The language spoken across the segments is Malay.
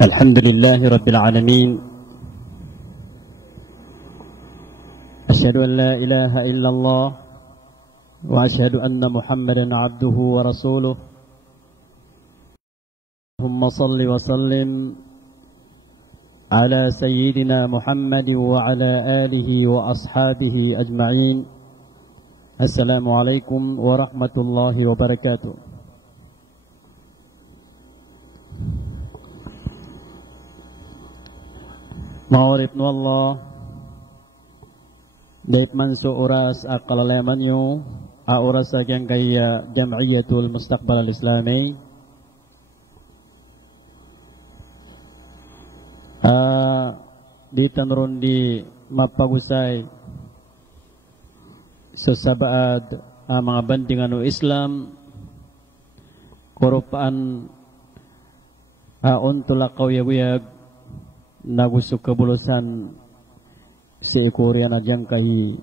الحمد لله رب العالمين. أشهد أن لا إله إلا الله وأشهد أن محمدا عبده ورسوله. اللهم صل وسلم على سيدنا محمد وعلى آله وأصحابه أجمعين. السلام عليكم ورحمة الله وبركاته. Ma'urib nu Allah Dait mansu uras aqalalamanyo uras agyang kaya Jam'iyatul Mustaqbal Al-Islami di tanrun di mapagusay sa sabaad mga bandingan o Islam korupaan untulakaw yaguyag nagusok kabulusan si ikurian adyang kahi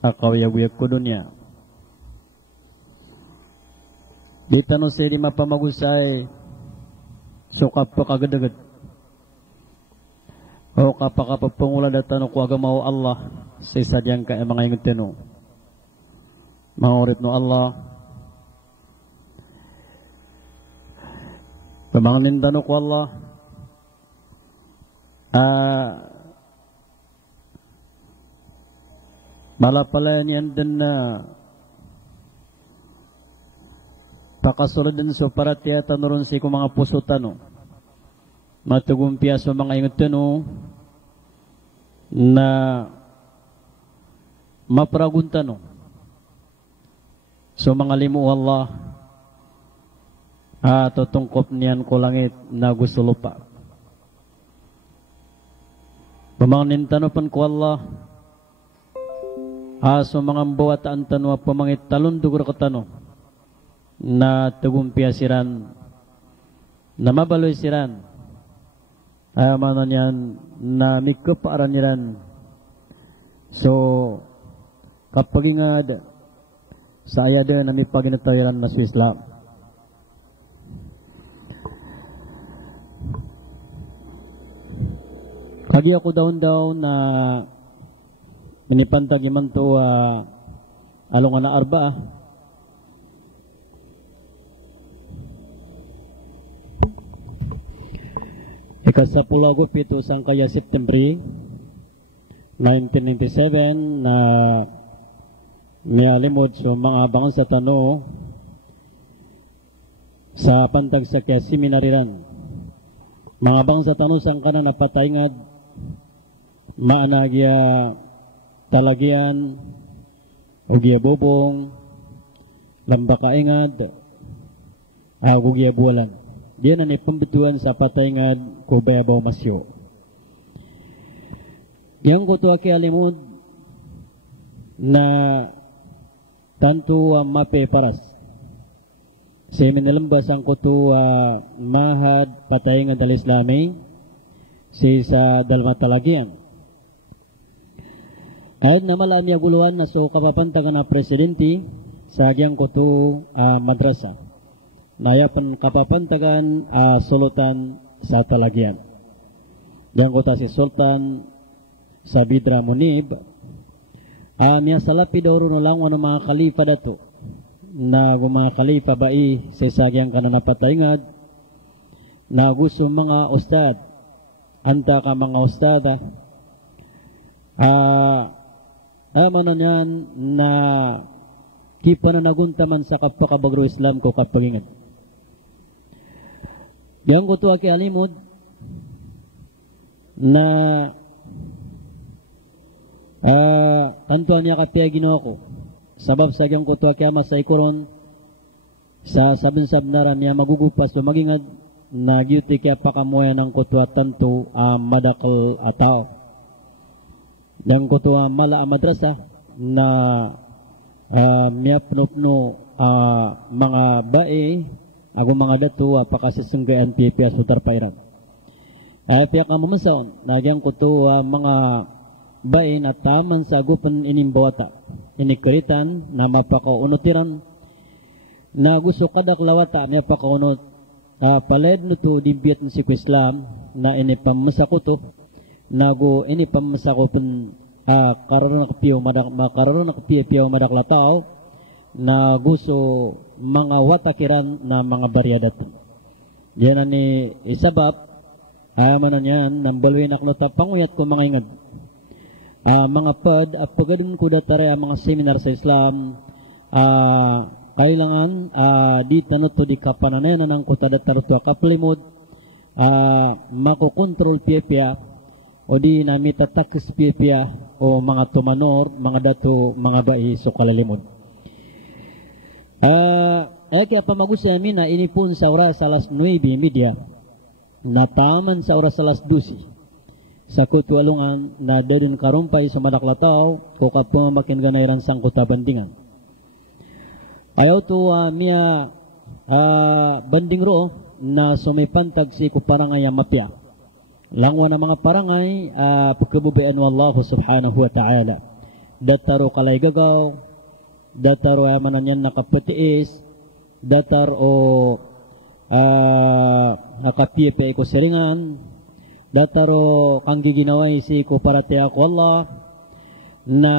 akaw yaguyag ko dunya. Di tanong siya di mapamagusay sukap pa kagad-agad o kapakapapangula na tanong ko agamaw Allah sa isa diyang ka mga ingat tanong maurit no Allah pamangnin tanong ko Allah malapala niyan din na pakasulad din so para tiyata naroon si kung mga puso tano matugumpia so mga ingat tano na maparagun tano so mga limu Allah tutungkop niyan ko langit na gusto lupa. Pamangnin tanopan ko Allah so mga mbawataan tanwa pamangit talon dugur ko tano na tagumpia siran na mabaloy siran mana niyan na mikapaaran niran so kapag ingad sa ayada na may paginatawiran mas Islam kagi ako daon-daon na minipantag iman to alungan na arba ikasapula ko pito sangkaya September 1997 na mialimod so mga bangon sa tano sa pantag sa kaya seminariran mga bang sa tano sang kanan na patayngad maanagya talagyan ugya bobong lambakaingad ugya buwalan diyan na pambetuan sa patayngad ko bayabaw masyo yang ko to alimod na tanto mape paras sa minalambas ang ko to mahad patayngad al-Islami sa dalma talagyan kahit na malami aguluan na so kapapantagan na presidente sa agyang kuto madrasa. Nayapan kapapantagan sulutan sa talagyan. Yang kota si Sultan Sabidra Munib. Miya salapi daw rin lang ano mga khalifa dato. Na mga khalifa bai sa sagyang kananapatayngad. Na gusto mga ustad. Anta ka mga ustada. Mana niyan na kipa na naguntaman sa kapakabagro Islam ko kapagingad. Yang ko to alimod na kantuan niya kapaya ginawa ko. Sabab sa yang ko to masay koron sa sabinsab na niya magugupas o magingad na gyuti kaya pakamuya ng kutwa tanto madakal ataw. Yang kutua mala madrasah na miyapnopno mga bae ako mga dato pakasisunggayan PPS Sutar Pairan. Piya ka mamasaon nagyang kutua mga bae na taman sa agupan inimbawata inikritan na mapakaunutiran na gusto kadak lawata miyapakaunot paled no to dibiat si ko Islam na inipamasa ko to nago inipamasa ko pen karon nakapio madaklataw na gusto mga watakiran na mga baryadat. Yan ni isabab manan yan nambalwin akno tapanguyat ko mga ingad. Mga pagadim ko datare mga seminar sa Islam kailangan di tanot to di kapananen ng kota datar to kaplimod makokontrol pia o di namita takis pia o mga tumanor mga dato mga bai so kalalimod. Kaya pamagusa namin na inipon sa oras alas 9 media na taman sa oras alas 12 sa kutwalungan na dadun karumpay sa madaklataw ko kapag makinganayran sang kota bandingan. Ayaw to miya banding ro na sumipantag si ko parangay mapya. Langwa na mga parangay pagkabubayan wa Allah subhanahu wa ta'ala. Dataro kalay gagaw, dataro mananyan nakaputiis, datar o nakapiye ko seringan, dataro kang giginaway si ko parate ako Allah na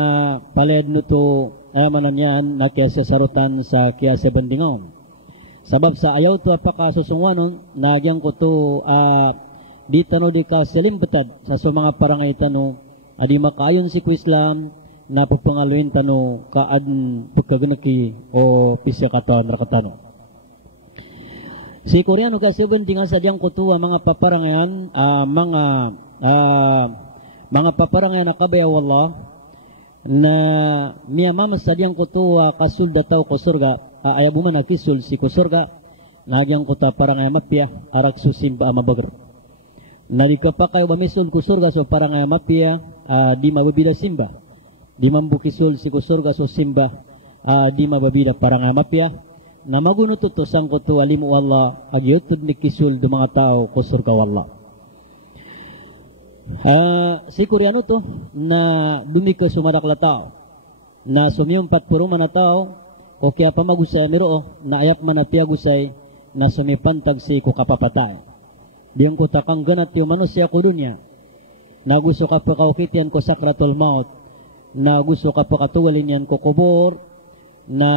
paled no to manan yan na kiyasa sarutan sa kiyasa bandingaw. Sabab sa ayaw to apakasusungwanon nagyang ko to di tano di ka selimbetad sa mga parangay tano adi makayon si ko Islam na papangaluin tano kaad pagkaganaki o pisya katawan rakatano. Si Koreano kasi bandingan sadyang ko to mga paparangayan mga paparangayan na kabayaw Allah na miya mama sadyang ko to kasul dataw ko surga ayabuman na kisul si ko surga nagyang ko ta parang mapya arak susimba amabagar nalika pa kayo bamisul ko surga so parang mapya di mababida simba di mambukisul si ko surga so simba di mababida parang mapya na magunutot to sang ko to alimu Allah agyutod ni kisul do mga tao ko surga wallah. Si Koreano to na dumiko sumadaklatao na sumiyumpat puro manatao o kaya pamagusay miro na ayap manatiagusay na sumipantag si ko kapapatay. Diyan ko takang ganat yung manusia ko dunya na gusto ka pa kaukitian ko sakratul maut na gusto ka pa katuwalin yan ko kubor na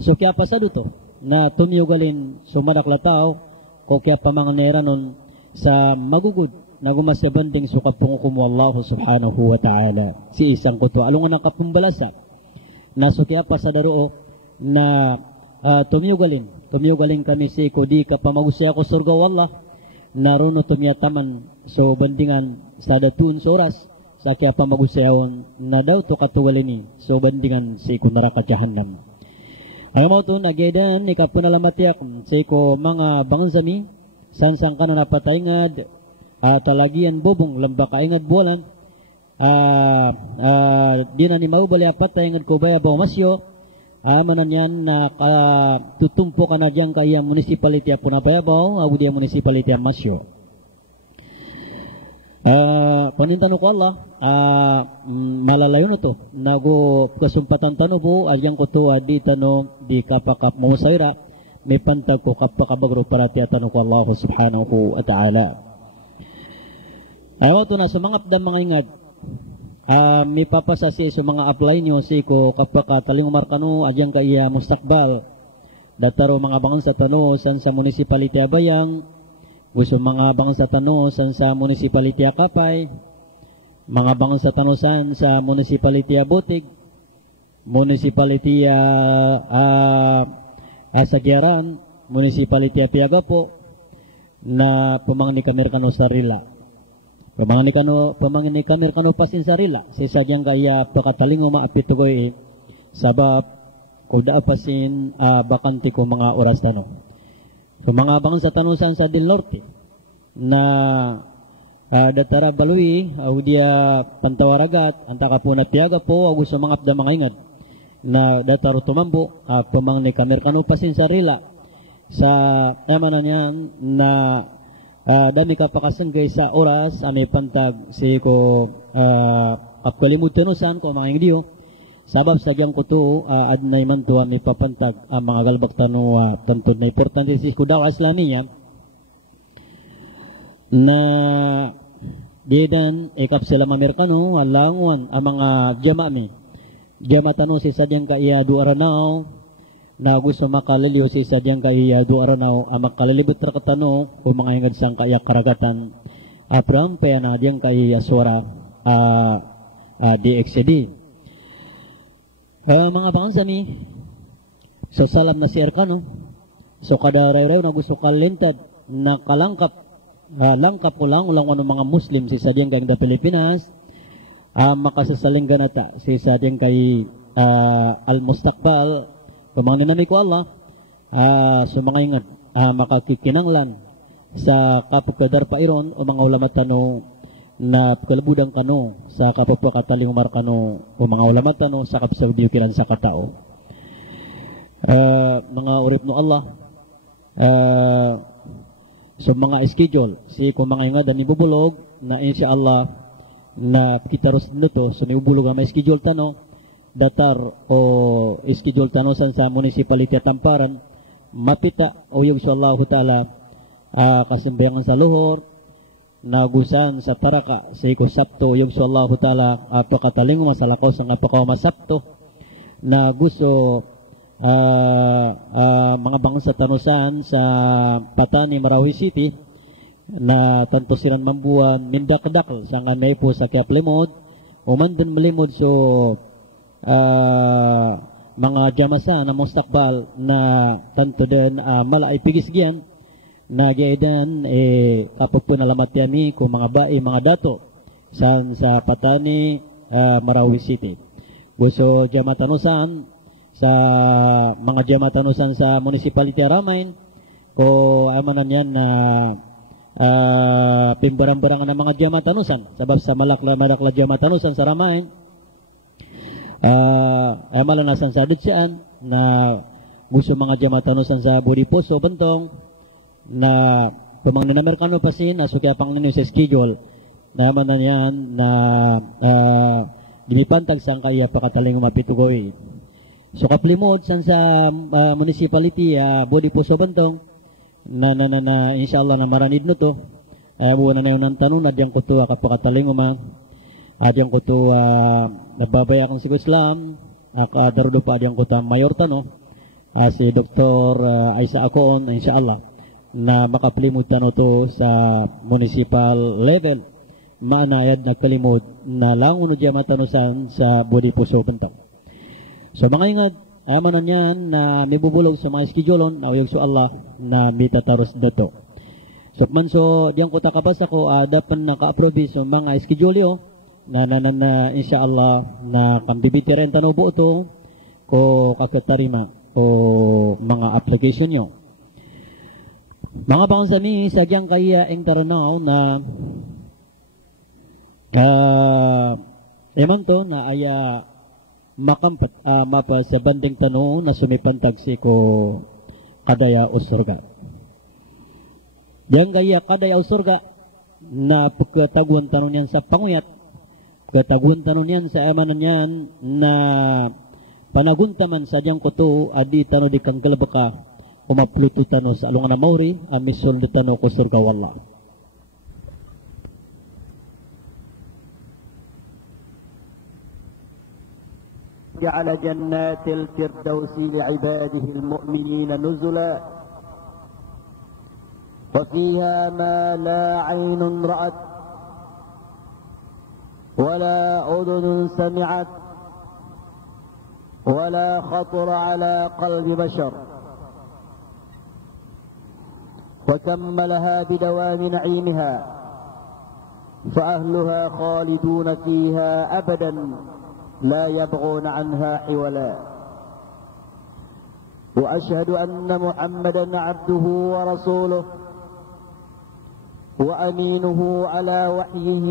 so kaya pasado to na tumiyugalin sumadaklatao o kaya pamanganeranon sa magugud na gumasabanding sukapungukum Allah subhanahu wa ta'ala si isang kuto alungan ang kapumbalasa na sukya pa sa daro na tumiyugalin kami si ko di ka pamagusya ko surga wallah narono tumiyataman so bandingan sa datun soras sa kya pamagusyaon na daw to katuwalini so bandingan si ko neraka jahannam. Ayaw mo to nagedan ni kapunalamatyak si ko mga bangsami sansang ka na napatayngad talagian bobong lamba kaingad bulan di na ni maubali apat ingad ko baya baw masyo manan yan na tutumpo ka na dyan kaya municipality po na baya baw abu dia municipality masyo panintano ko Allah malalayo na to nago kasumpatan tano po adyang ko to di tano di kapakap mo sayra may pantag ko kapakabagro para tiyatano ko Allah subhanahu wa ta'ala. Ayaw to na sumangapdam mga ingad may papasasi sa mga apply nyo si ko kapakataling umarkano adyang kaya mustakbal dataro mga bangon sa tano san sa municipality abayang gusto mga bangon sa tano san sa municipality akapay mga bangon sa tano san sa municipality abutig municipality Sagyaran municipality Piagapo na pamangni kamerkano sarila pamangini kamir kano pasin sarila si sadyang kaya pakatalingo maapitugoy sabab kuda pasin bakanti ko mga oras tano so mga bangon sa tanusan sa Del Norte na datara balui dia pantawaragat antaka po na tiaga po gusto mga apda mga ingad na dataro tumambo pamangini kamir kano pasin sarila sa emanan yan na dami ka pakasanggay sa oras may pantag si ko apkalimud tunusan ko mga ingdiyo Sabab sagyang kuto adnay man tuwa may papantag ang mga galbak tano tantod na importante si kudaw Islamiya na didan ikap sila Amerikano alanguan ang mga jama tano si sadyang kaiya duaranaw na gusto makaliliw si sadyang kaiya duaranaw ang makalilibot rakatano o mga ingad sang kaiya karagatan apram pa na diyang kaiya suara DXD. Kaya mga pangsami, sa salam na si Erkano, so kada ray-ray na gusto kalintad na langkap ko lang ulang mga Muslim si sadyang kang da Pilipinas, makasasaling ganata si sadyang kay al-mustaqbal, kumang ninami ko Allah, so mga ingat, makakikinanglan sa kapagkadar pa iron o mga ulamat tanong na kalabudang kano sa kapapakataling umar kano o mga ulamat kano sa kapsabdiyo kiran sa katao. Mga urip no Allah so mga schedule si kung mga ingad ni bubulog na insyaAllah na kita ros nito so may bubulog ang may schedule tano datar o schedule tano sa municipality at Tamparan mapita o yung sallahu ta'ala kasimbayangan sa luhor nagusan sa taraka sa iko Sabto yung sallahu ta'ala apakataling masalakaw sa napakaw masabto na gusto mga bangsa tanusan sa Patani, Marawi City na tanto siran mambuan mindakdakal sa nga may po sa Kiaplimod o mandan malimod so mga jamasa na mustakbal na tanto din malaay pigisgyan na gaydan kapag po nalamat yan kung mga bae, mga dato sa Patani, Marawi City. Gusto jamatanusan sa mga jamatanusan sa municipality Aramain ko amanan yan na pimbarang-barangan ng mga jamatanusan sabab sa malakla jamatanusan sa Aramain malanasan sa Dutsyan na gusto mga jamatanusan sa Budiposo, Bentong na pamang nanamerkano pa sin aso kaya pang ninyo sa schedule naman na yan na dimipantag sang kaya pakataling mapitugoy so kaplimod san sa municipality Budiposo Bantong na inshallah na maranid no to buwan na yun ng tanong na diyan ko to kapakataling diyan ko to nagbabayakan si Islam darudo pa diyan ko ta mayor tano si Dr. Aisa Acoon inshallah na makaplimod tano to sa municipal level maanayad nagpalimod na langon na diya matanusan sa Budiposo Bantong. So mga ingad amanan yan na may bubulog sa mga schedulon na uyog so Allah na mitataros dato. So manso diyan ko takabasa ko dapat naka-approve so mga schedule na insyaAllah na kambibitiren tano po ito ko kakatarima o mga application nyo. Mga pangsami, sagyang kaya ang taranaw na eman to na aya makampat mapa sa banding tano na sumipantag si ko kadaya usurga. Yang kaya kadaya usurga na pagkataguan tanon yan sa panguyat, pagkataguan tanon yan sa emanan yan na panaguntaman sadyang kuto adi tano di kang kalabaka umapluto tano sa alungan na mauri amisol di tano ko surga wallah. جعل جنات الفردوس لعباده المؤمنين نزلا وفيها ما لا عين رأت ولا أذن سمعت ولا خطر على قلب بشر وكملها بدوام نعيمها فأهلها خالدون فيها أبدا لا يبغون عنها حولا وأشهد أن محمدا عبده ورسوله وأمينه على وحيه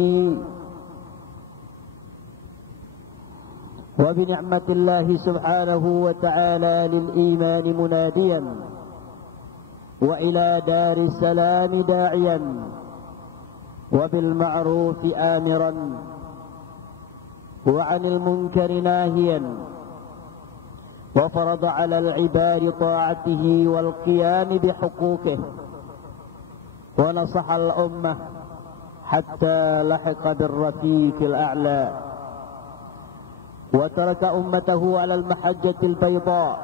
وبنعمة الله سبحانه وتعالى للإيمان مناديا وإلى دار السلام داعيا وبالمعروف آمرا وعن المنكر ناهيا، وفرض على العباد طاعته والقيام بحقوقه، ونصح الأمة حتى لحق بالرفيق الأعلى، وترك أمته على المحجة البيضاء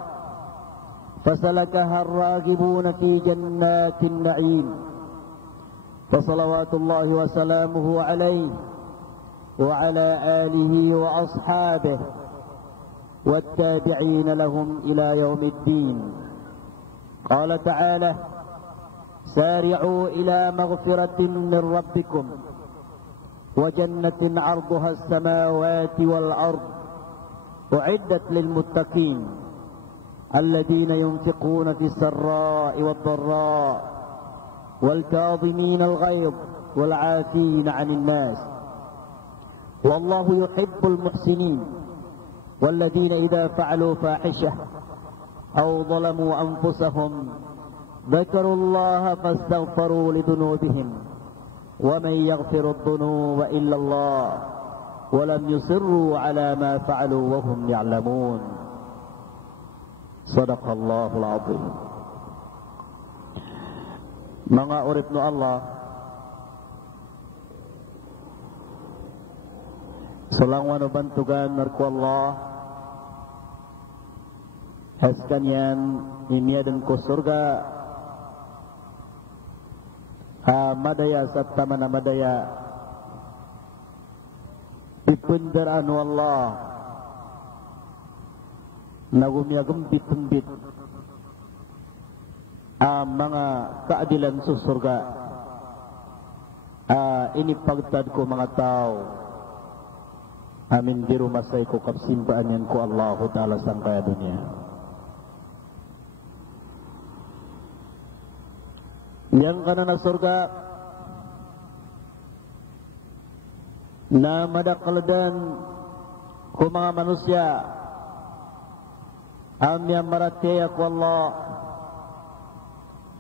فسلكها الراغبون في جنات النعيم. فصلوات الله وسلامه عليه وعلى آله وأصحابه والتابعين لهم إلى يوم الدين. قال تعالى: سارعوا إلى مغفرة من ربكم وجنة عرضها السماوات والأرض أعدت للمتقين الذين ينفقون في السراء والضراء والكاظمين الغيظ والعافين عن الناس والله يحب المحسنين والذين إذا فعلوا فاحشة أو ظلموا أنفسهم ذكروا الله فاستغفروا لذنوبهم ومن يغفر الذنوب إلا الله ولم يصروا على ما فعلوا وهم يعلمون. صدق الله العظيم. Mga urip no Allah, salangwan o bantugan narko Allah, haskanyan imiadan ko surga, madaya sa taman na madaya, ipundaraan o Allah, nagumiyagum bitambit, mga kaadilan sa surga, inipagtad ko mga tao, amin di rumasay ko kapsimpaan yan ko Allah Ta'ala sang kaya dunia. Yang kana na surga na madakaladan ko mga manusia, amyang marataya ko Allah,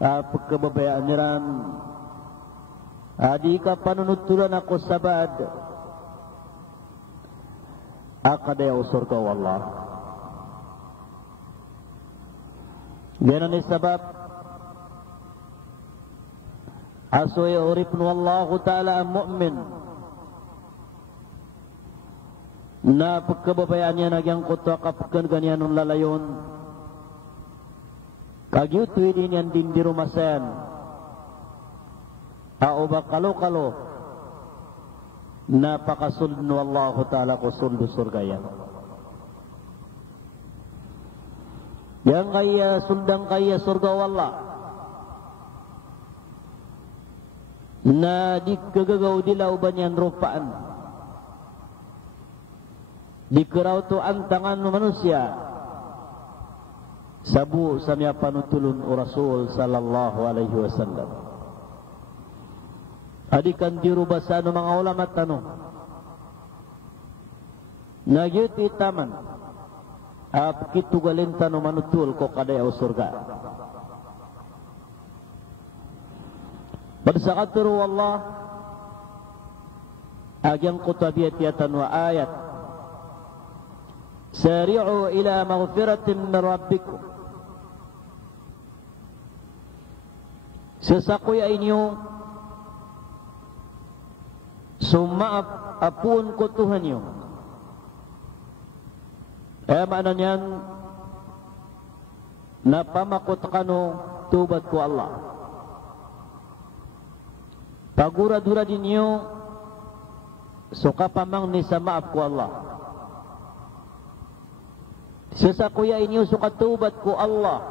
pagkababayaan niran, di ka panunutulan ako sabad, akadaya usur ka Allah. Ganon ni sabab, asoy urip nu Allah Ta'ala ang mu'min, na pagkababayaan niya nagyang kuto kapagkan ganyan ng lalayon, kagyutoy din yan din di rumasan, ba kalo-kalo, napakasuld no Allah Ta'ala ko suldo surga yan. Yang kaya suldang kaya surga wallah, na di kagagaw dilaw ba niyan rupaan, di keraw to antangan no manusia, sabu samya panutulun o Rasul sallallahu alaihi wasallam. Adikan dirubasa no mga ulama tanong, nagyuti taman, kitugalinta no manutul ko kadaya o surga. Bersakaturu Allah, agyang kutabiyatiyatan wa ayat, sari'u ila maghfiratin min rabbikum, sesakuya inyo sumaap apun ko Tuhan nyo. Mana niyan, napamakot kano tubat ko Allah, pagura-dura dinyo suka pamang ni sa maaf ko Allah, sesakuya inyo suka tubat ko Allah,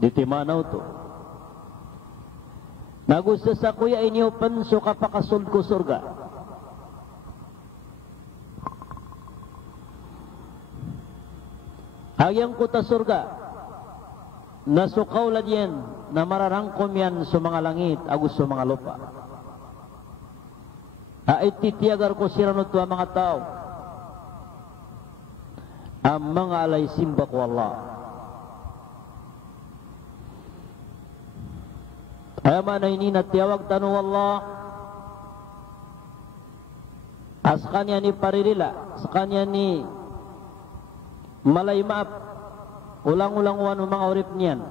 ditimanaw to. Nagusto sa kuya inyo panso kapakasul ko surga. Agyang kuta surga, nasukaw ladyan, na mararangkom yan sa mga langit, agus sa mga lupa. Ititiagar ko sirano to ang mga tao, ang mga alay simba ko Allah. Kaya man ay ninatiyawag tanong Allah, Askanya ni paririla, sakanya ni malay maap, ulang-ulang wano mga urip niyan.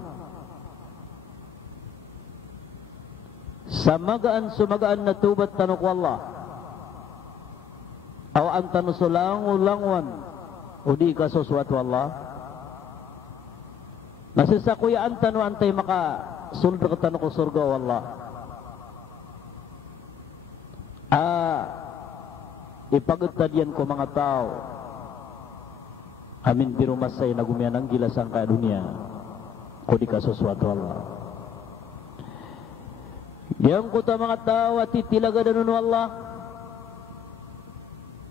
Sumagaan na tubat tanok wallah. Aw anta nusulang-ulangwan, udi ka suswatu Allah. Nasisakuyaan tanu antay maka sulda ka tanok surga wallah. Ipagtadian ko mga tao. Amin di rumah saya nagumian ang gilasang ka dunia. Udi ka suswatu Allah. Yang kuta mga tao at titilaga danun Allah.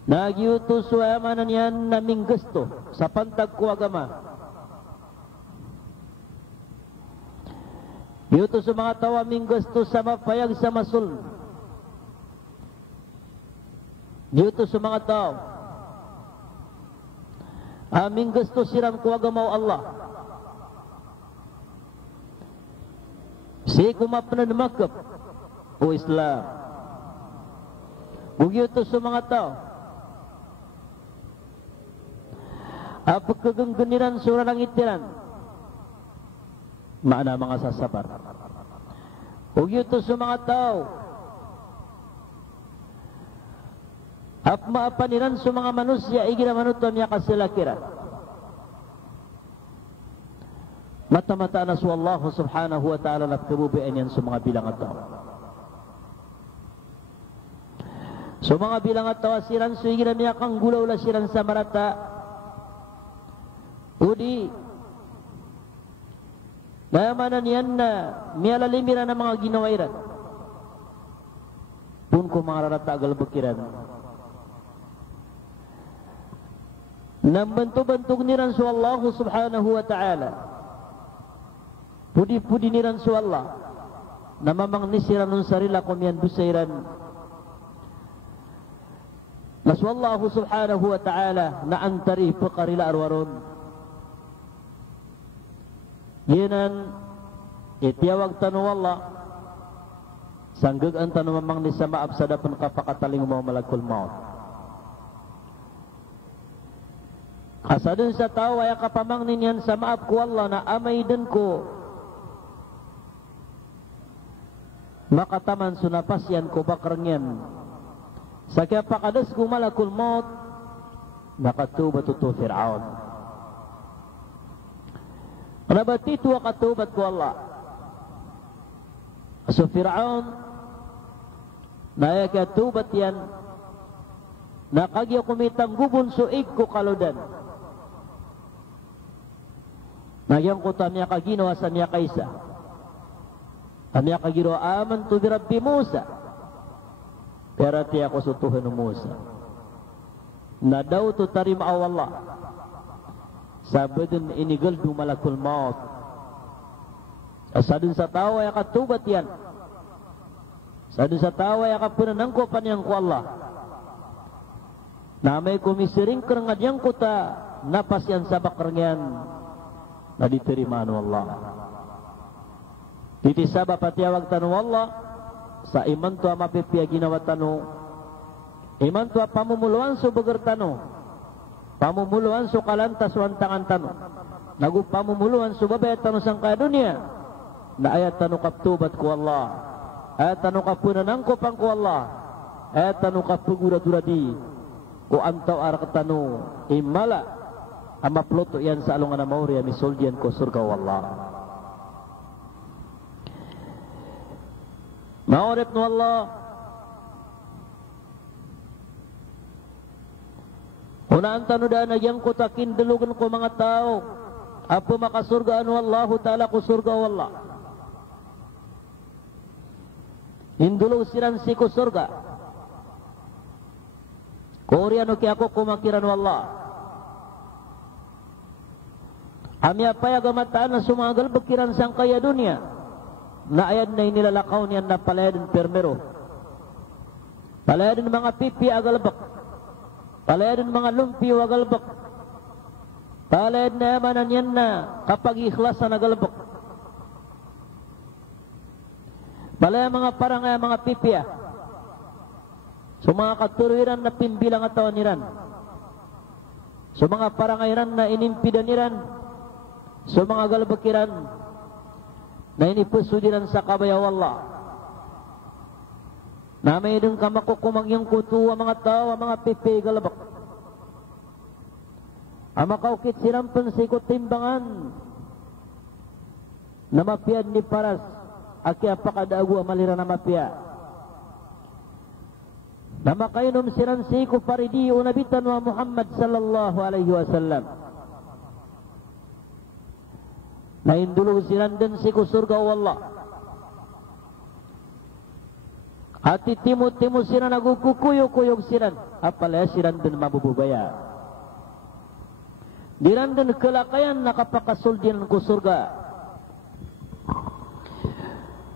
Nagiutos suamanan yan naming gusto sa pantag ko agama. Giutos sa mga tao aming gusto sa mapayag sa masul. Giutos sa mga tao aming gusto siram ko agama Allah. Si kumapnan makap o Islam. Giutos sa mga tao apa kegenggeniran surah langitiran mana mga sasabar ug yutos sa mga tao ap maapaniran sa mga manusia igira manuton niya kasilakira mata-mata na sa Allah subhanahu wa ta'ala na kabubian yan sa mga bilang at tao sa mga bilang at tao siran so igira niya kang gulaw la siran sa marata udi namanan yan na mialalimiran ng mga ginawairan pun ko mga raratagal bakiran nambantu-bantug niran su Allah subhanahu wa ta'ala pudi-pudi niran su Allah namamang nisiran nun sarila kumian busairan nasu Allah subhanahu wa ta'ala na antari pakarila arwaron yenan itiyawag tanu wallah sanggag ang tanu mamang ni sa maab sa dapan kapakataling mo malagkul maut kasadun sa tao ay kapamang ninyan sa maab ko Allah na amay din ko makataman sunapasyan ko bakrangyan sa kaya pakadas ko malagkul maut nakatuba tuto Fir'aun Nabati tuwa katubat ko Allah. So Fir'aun na katubat yan nakagya kumitang gubon suig ko kaludan. Nagyang ko tamya kaginawa sa niya kaysa. Tamya kagiro aman to bi Rabbi Musa. Pero tiya ko sutuhan Musa. Na daw to tarim Allah. Sabadun inigal du malakul maut. Asadun sa tawa ya katubat yan. Sadun sa tawa ya kapunan ko paniyang ko Allah. Na may kumisiring kerengad yang kuta napas yan sa bakrangyan na diterima anu Allah. Titi sabab patiawag tanu Allah sa iman tu amapipia ginawa tanu. Iman tu pamumuluan so beger tanu. Pamumuluan so kalantas wantangan tanu. Nagu pamumuluan so babay tanu sang kadunia. Na ayat tanu kaptubat ku Allah. Ayat tanu kapunan ko pang ku Allah. Ayat tanu kapugura-duradi. Ku antaw arak tanu imala amaploto yan sa alungan na mauri misoldian ko surga wallah. Maurip no Allah. Unaan tanu dana yang ko takin delugan ko mga tao. Apo makasurga anu Allah ta'ala ko surga wallah. Indulong siran si ko surga. Kori anu ki ako kumakiran wallah. Ami apa ya gamataan na sumagal bekiran sang kaya dunia. Na ayad na inilalakaw niyan na palayadin permero. Palayadin mga pipi agalbak. Palayadin mga lumpi wagalbak. Palayad na yamanan yan na kapag ikhlasan agalbak. Palayad mga parang ay mga pipi So mga katuruiran na pimbilang atawan niran. So mga parangairan na inimpidan niran. So mga galbakiran na inipusudiran sa kabayaw Allah. Na may dun ka makukumang yung kutu ang mga tao, ang mga pipi galbak. Ang makaukit silang pansikot timbangan na mapiad ni paras aki apakadagu amalira na mapia. Na makainom silang siku paridi o nabitan wa Muhammad sallallahu alaihi wasallam. Na indulog silang din siku surga Allah. Hati timu-timu silang nagukukuyok-kuyok silang. Apalaya silang din mabububaya. Diran din kelakayan nakapakasuldian ku surga.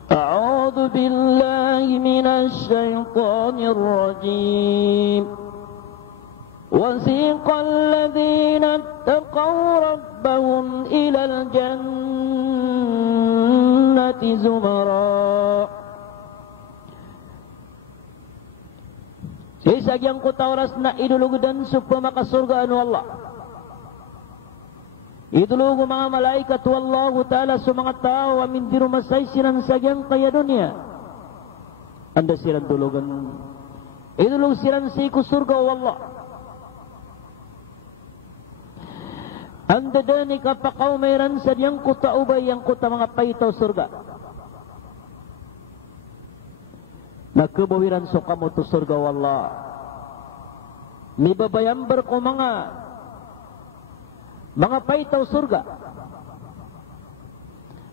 أعوذ بالله من الشيطان الرجيم وسيق الذين اتقوا ربهم إلى الجنة زمرا. Isagyang ko tauras na idulugudan supaya makasurgaan Allah. Idulugo mga malaikat wallahu ta'ala sa mga tao amin di rumasay silang sagyang kaya dunia. Anda silang dulugan. Idulog silang siku surga wallah. Anda dani kapakaw mayran sadyang kuta ubay yang kuta mga paitaw surga. Nagkabawiran so kamo to surga wallah. Mibabayambar ko mga paitaw surga.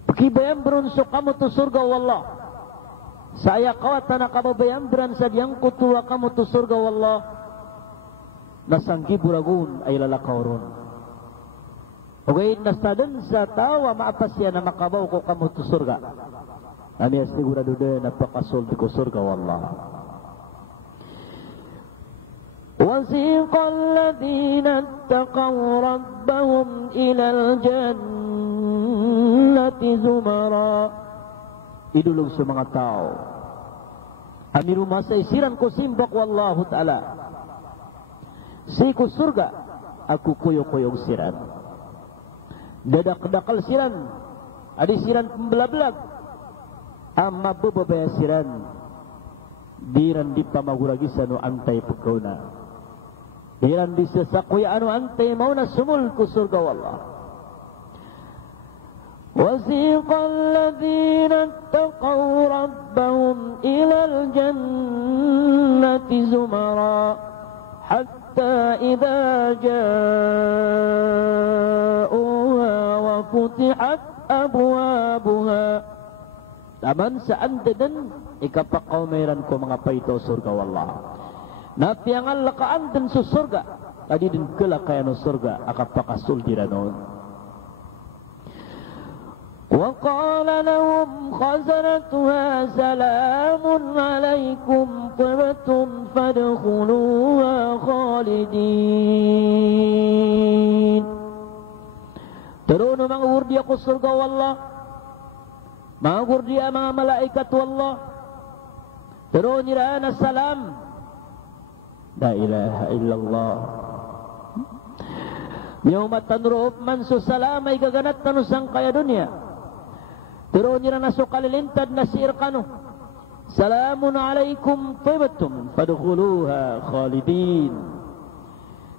Pakibayambaron so kamo to surga wallah. Saya kawatan na kababayambaran sa diyang kutuwa kamo to surga wallah. Nasanggi buragun ay lalakawron. Okay, nasadan sa tawa maapasya na makabaw ko kamo to surga. Kami sigurado din napakasulti ko surga wallah. وَسِيقَ الَّذِينَ اتَّقَوْا رَبَّهُمْ إِلَى الْجَنَّةِ زُمَرًا. Idulog sa mga tao. Amiru masaisiran ko simbak wallahu ta'ala. Siku surga, aku kuyok-kuyok siran. Dadak-dakal siran. Adi siran pembelablag. Amma bebebaya siran. Diran di pamaguragisan o antay pagkauna. Diran di sesakuya anu antay mauna sumul ku surga wallah. وَسِيقَ الَّذِينَ اتَّقَوْا رَبَّهُمْ إِلَى الْجَنَّةِ زُمَرًا حَتَّى إِذَا جَاءُوهَا وَفُتِحَتْ أَبْوَابُهَا. Taman saan dan ikapakaw mayran ko mga paito surga wallah. Napiangal lakaan din sa surga. Tadi din kelakayan ng surga akapakasul diranon. وقال لهم خزنتها سلام عليكم طبتم فادخلوها خالدين. Terus mengur dia ke surga wallah. Mengur dia mga malaikat wallah. Terus nirana salam. La ilaha illallah. Yaumatan ru'ub man susalam ay gaganat tanusang kaya dunia. Terus nira nasukalilintad na siirkano. Salamun alaikum tibatum fadkhuluha khalidin.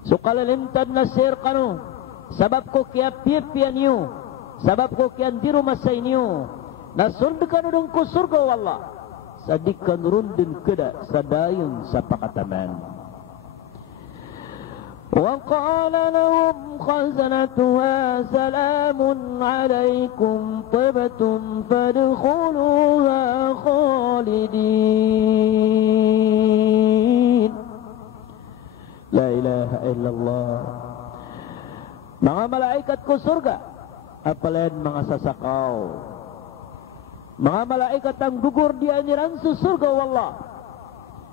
Sukalilintad na siirkano. Sabab ko kaya pipian niyo. Sabab ko kaya di rumah sa inyo. Nasurdukan udong ko surga wallah. Sadikan rundin keda sadayon sa pakataman. وقال لهم خزنتها سلام عليكم طبتم فادخلوها خالدين. لا إله إلا الله. Mga malaikat ko surga, apalayan mga sasakaw. Mga malaikat ang gugur di anyaran sa surga wallah.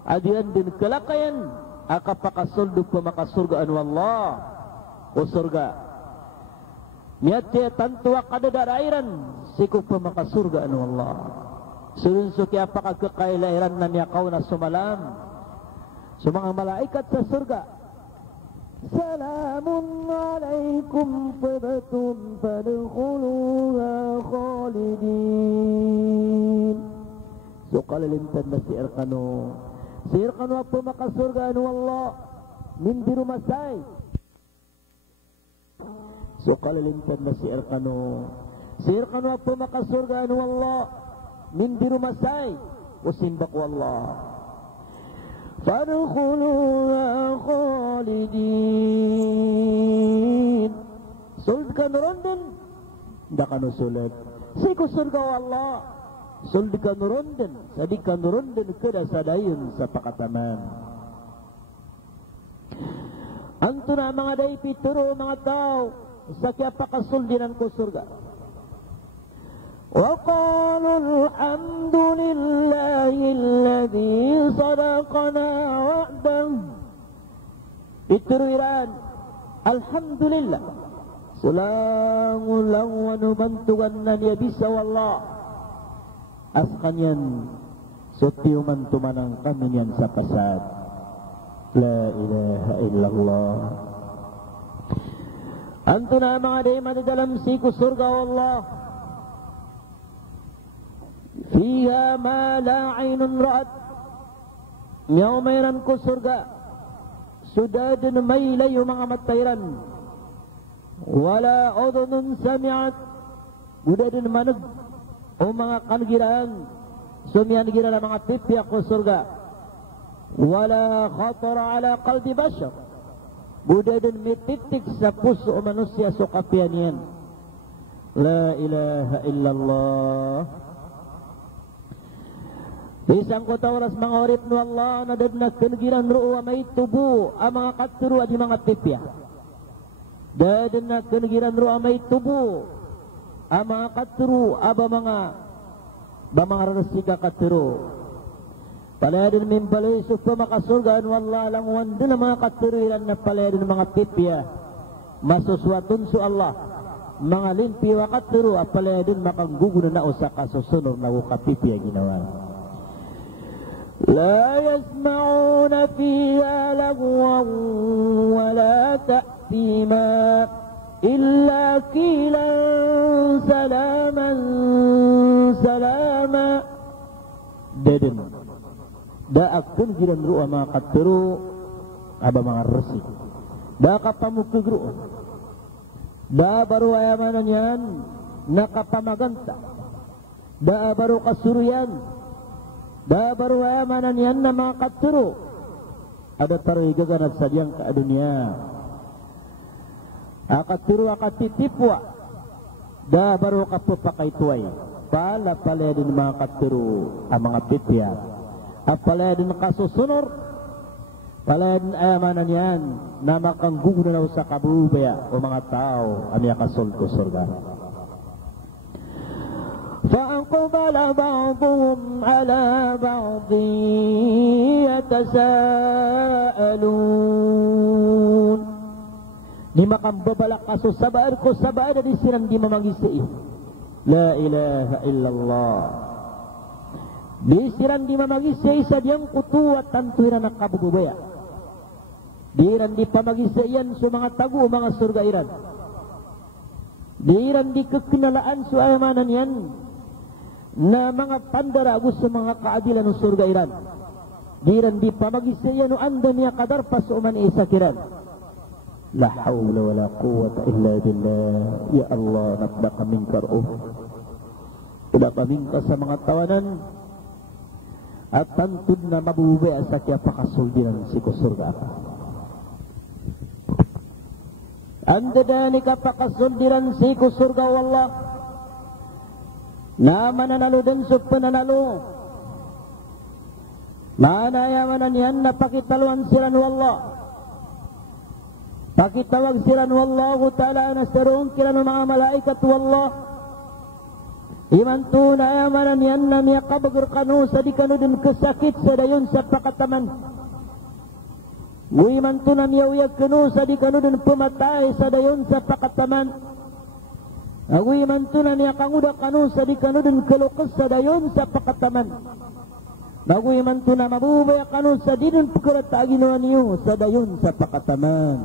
Adian din kelakayan. Akapakasuldu pemakasurgaan wallah o surga. Niatnya tantua kada darairan siku pemakasurgaan wallah. Surun suki apakah kekailairan nan yakau na sumalam. sa mga malaikat sa surga. Salamun alaikum fadtum fadkhuluha khalidin. So kalilintan na si Erkano. Si Erkano apa makasurga anu Allah min di rumah say. So kalilintan na si Erkano. Si Erkano apa makasurga anu Allah min di rumah say. Usimbak wallah. Fadkhuluha khalidin. Sulkan ronden dakan usulat. Siku surga Allah. Sulkan ronden sadikan ronden kada sadayun sa pakataman. Antuna mga day pituro mga tao sa kaya pakasuldinan ko surga. وقالوا الحمد لله الذي صدقنا وعده. Ituruiran alhamdulillah sulangulang wanumantugan na niya bisa wallah askanyan sutiuman tumanang kami niyan sa pasad. La ilaha illallah. Antuna mga dayman dalam siku surga wallah fiha ma la aynun ra'at. Mayroon ko surga sudah din may layo mga matayran wala udhunun sami'at sudah din manag o mga kangiran sumian gira mga tipiak ko surga wala khatara ala qalbi bashar sudah din mititik sa puso manusia so kapian yan. La ilaha illallah. Isang ko tawaras mga orip no Allah na dadna kanagiran ruwa may tubo ang mga katuro at mga tipya. Dadna kanagiran ruwa may tubo ang mga katuro aba mga rasika katuro. Paladin min balisok pa makasurgaan wallah lang wanda na mga katuro ilan na paladin mga tipya. Masuswatun su Allah. Mga limpi wa katuro at paladin makanggugunan na usa kasusunod na ukatipya ginawa. لا يسمعون فيها لغوا ولا تأثيما إلا قيلا سلاما سلاما. Deden da akun jiran ru'a ma qatru aba mga resi da kapamukig ru'a da baru ayamanan yan nakapamaganta da baru kasuruyan da baru ayamanan yan na mga katuro ada taroy gaganat sa diyang kaadunya akaturo akatitipwa da baru kapupakay tuway pala din mga katuro ang mga pitya apala din kasusunor pala din ayamanan yan na makanggugunaw sa kabubaya o mga tao ang kasulko surga. فأقبل بعضهم على بعض يتساءلون. Di makambabalak kaso sabar ko sabar di sirang di mamagisi. La ilaha illallah. Di sirang di mamagisi sa diyang kutuwat tantuiran na kabubaya. Diran di pamagisi yan sa mga tagu mga surga iran. Diran di kekinalaan sa ayamanan yan na mga pandara gusto mga kaadilan ng surga iran. Diran di pamagisiyan o anda niya kadar pa sa uman isa kiran. La hawla wa la quwwata illa billah. Ya Allah, nakda kaming karuh. Tidak kaming ka sa mga tawanan at tantud na mabubay sa kaya pakasuldinan si surga apa. Anda dani ka pakasuldinan si surga wallah na mananalo din sa pananalo. Manayamanan yan na pakitaluan silan wallah. Pakitawag silan wallahu ta'ala na sarong kila ng mga malaikat wallah. Imanto na yamanan yan na niya kabagar kanu sa di kanu din kasakit sa dayon sa pakataman. Imanto na niya uyag kanu sa di kanu din pumatay sa dayon sa pakataman. Agoy man tunan niya kanguda kanu sa di kanu din kalukas sa dayon sa pakataman. Bago iman tu na mabubaya kanu sa dinun pukurat taginuan niyo sa dayon sa pakataman.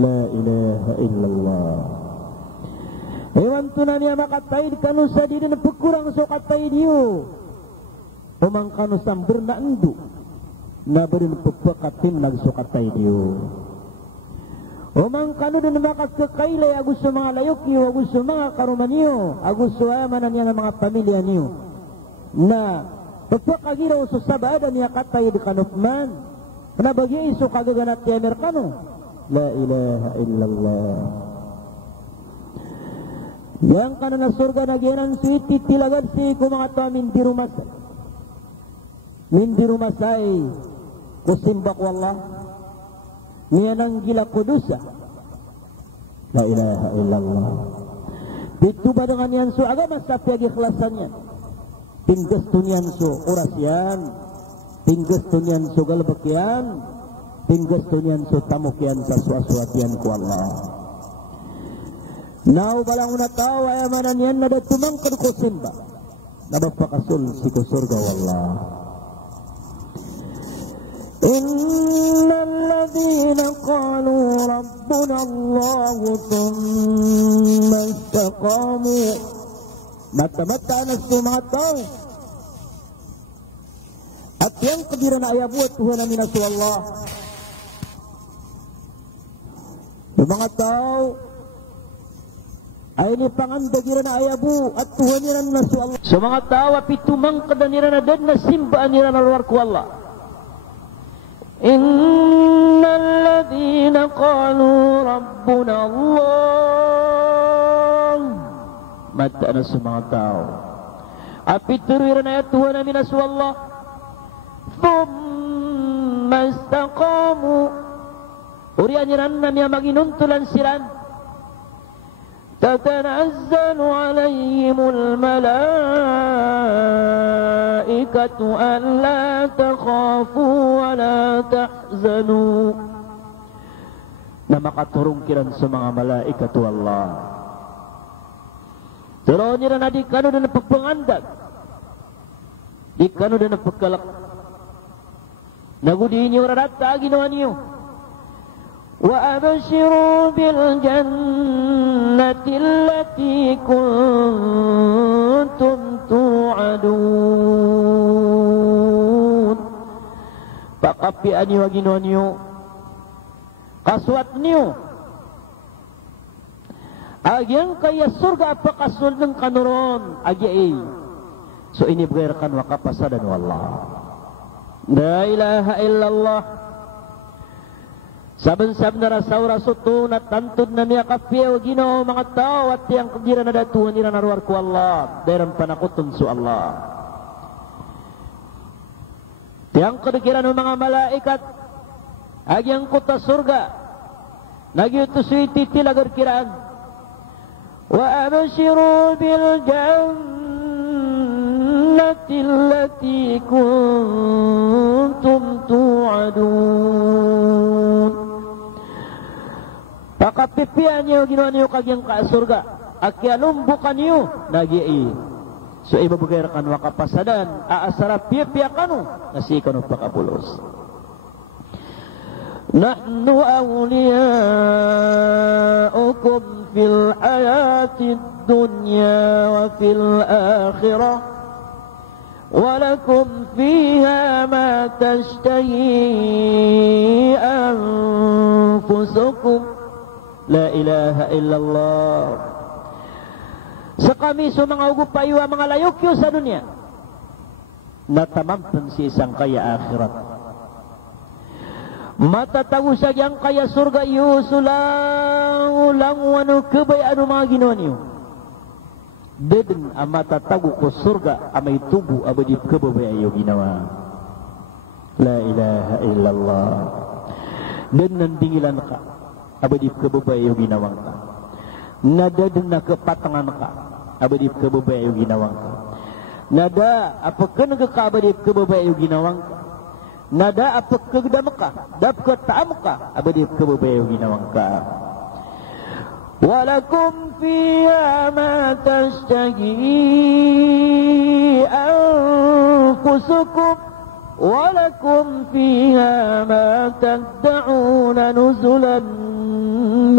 La ilaha illallah. Iman tu na niya makatay kanu sa dinun pukurang so katay niyo. Umang kanu sambir na andu na berin pupakatin nagsukatay niyo. Umang kanu din makakakailay agus sa mga layok niyo, agus sa mga karuman niyo, agus sa amanan niya ng mga pamilya niyo. Na pagpakagiraw sa sabada niya katay di kanupman. Na bagi iso kagaganat ni Amerikano. La ilaha illallah. Yang kana na surga na ginan suiti tilagad si kumata mindi rumasay. Mindi rumasay kusimbak wallah. Niya nang gila kudusa. La ilaha illallah. Dito ba dengan yan so agama sa pag-ikhlasannya. Tinggas tunyan so orasyan, tinggas tunyan so galbakyan, tinggas tunyan so tamukyan sa suaswatian ku Allah. Now balang una tao ay amanan yan na datumang kadukusimba, nabapakasul si kusurga wallah. Innal ladhina qalu rabbuna Allahu thumma istaqamu. Mata-mata na sa mga tao. At yang kadira na ayabuat Tuhan namin aso Allah. Yung mga tao ay ni pangandagira na ayabu at Tuhan nila na aso Allah. Sa mga tao apitumang kadanira na dan na simbaan nila na luar ku Allah. Innal ladhina qalu rabbuna Allah. Mata na sa mga tao. Apituruiran na Tuhan namin aso Allah. Thumma istaqamu. Urian niran na niya maginuntulan silan. Tatanazzalu alayhimul malaikatu an la takhafu wa la tahzanu. Na makaturong kiran sa mga malaikatu Allah. Tero niya na di kanu na pagpangandag. Di kanu na pagkalak. Nagudi niyo rarata ginawa niyo. Wa abshiru bil jannati allati kuntum tu'adun. Pakapian niyo ginawa niyo. Kaswat niyo. Agyang kaya surga apakasul ng kanuron agyay. So ini bagairkan wakapasadan wallah. La ilaha illallah. Saben-saben na rasaw rasuto na tantod na niya kapiyaw ginaw mga tao at yang kadira na datuhan nila naruar ku Allah. Daerang panakutun su Allah. Tiang kadikiran ng mga malaikat agyang kuta surga. Nagyutusuy titilagar kiraan. وأبشروا بالجنة التي كنتم توعدون. Pakapipian niyo ginawa niyo kagyang kaasurga. Akyalum bukan niyo nagi'i. So ibabagayrakan wakapasadan aasara piya-piya kanu nasi kanu pakapulos. Nahnu awliya'ukum fil hayatid dunya wa fil akhirah walakum fiha ma tashtahi anfusukum. La ilaha illallah. Sa kami so mga ugupayo mga layokyo sa dunya natamampan si isang kaya akhirat. Matatago sa yang kaya surga iyo sulang wano kabay ano mga ginawa niyo. Deden ang matatago ko surga amay tubo abadip kabay ayo ginawa. La ilaha illallah. Den nandingilan ka abadip kabay ayo ginawang ka. Nada den na kepatangan ka abadip kabay ayo ginawang ka. Nada apakah nagkakabadip kabay ayo ginawang ka. Nada apa kegedam ka, dap ke taam ka, abadi kebebayo ginawang ka. ولكم فيها ما تشتهي أنفسكم ولكم فيها ما تدعون نزلا